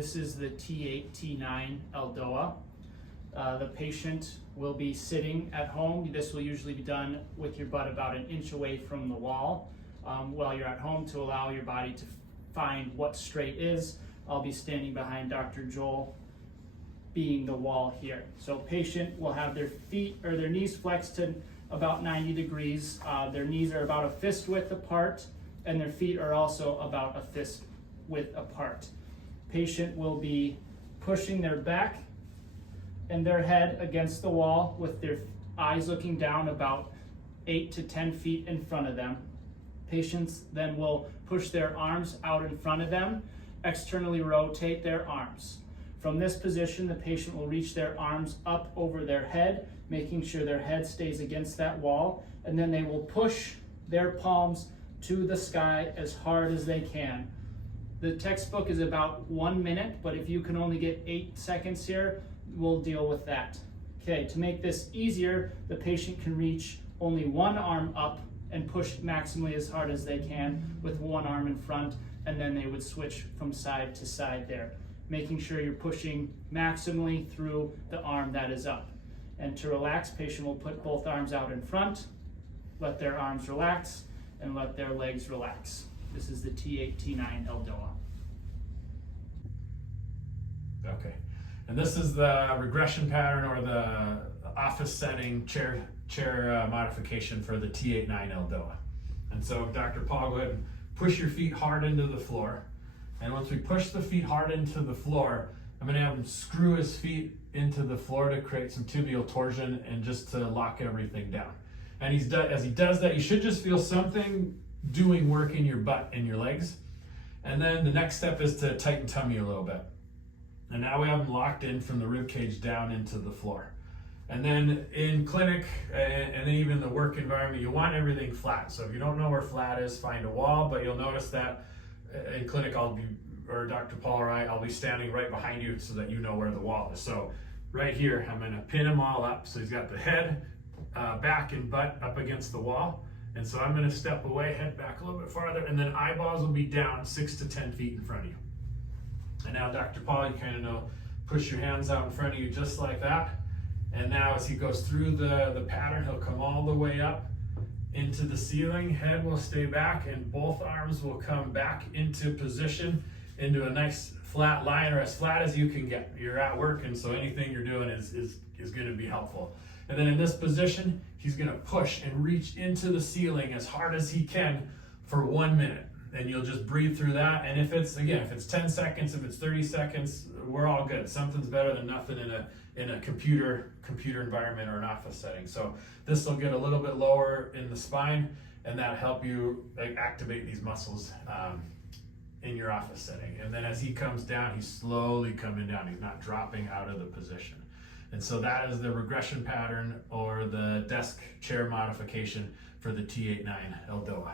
This is the T8-9 ELDOA. The patient will be sitting at home. This will usually be done with your butt about an inch away from the wall while you're at home to allow your body to find what straight is. I'll be standing behind Dr. Joel, being the wall here. So patient will have their feet or their knees flexed to about 90 degrees. Their knees are about a fist width apart, and their feet are also about a fist width apart. Patient will be pushing their back and their head against the wall with their eyes looking down about 8 to 10 feet in front of them. Patients then will push their arms out in front of them, externally rotate their arms. From this position, the patient will reach their arms up over their head, making sure their head stays against that wall, and then they will push their palms to the sky as hard as they can. The textbook is about 1 minute, but if you can only get 8 seconds here, we'll deal with that. Okay, to make this easier, the patient can reach only one arm up and push maximally as hard as they can with one arm in front, and then they would switch from side to side there, making sure you're pushing maximally through the arm that is up. And to relax, patient will put both arms out in front, let their arms relax, and let their legs relax. This is the T8-9 ELDOA. Okay, and this is the regression pattern or the office setting chair modification for the T8-9 ELDOA. And so Dr. Paul, go ahead and push your feet hard into the floor. And once we push the feet hard into the floor, I'm going to have him screw his feet into the floor to create some tibial torsion and just to lock everything down. And as he does that, you should just feel something doing work in your butt and your legs. And then the next step is to tighten tummy a little bit. And now we have him locked in from the rib cage down into the floor. And then in clinic and even the work environment, you want everything flat. So if you don't know where flat is, find a wall, but you'll notice that in clinic or Dr. Paul or I'll be standing right behind you so that you know where the wall is. So right here, I'm gonna pin him all up. So he's got the head, back and butt up against the wall. And so I'm gonna step away, head back a little bit farther, and then eyeballs will be down 6 to 10 feet in front of you. And now Dr. Paul, you kind of know, push your hands out in front of you just like that. And now as he goes through the pattern, he'll come all the way up into the ceiling, head will stay back, and both arms will come back into position, into a nice flat line, or as flat as you can get. You're at work, and so anything you're doing is gonna be helpful. And then in this position, he's gonna push and reach into the ceiling as hard as he can for 1 minute. And you'll just breathe through that. And if it's 10 seconds, if it's 30 seconds, we're all good. Something's better than nothing in a computer environment or an office setting. So this will get a little bit lower in the spine, and that'll help you activate these muscles in your office setting. And then as he comes down, he's slowly coming down. He's not dropping out of the position. And so that is the regression pattern or the desk chair modification for the T8-9 ELDOA.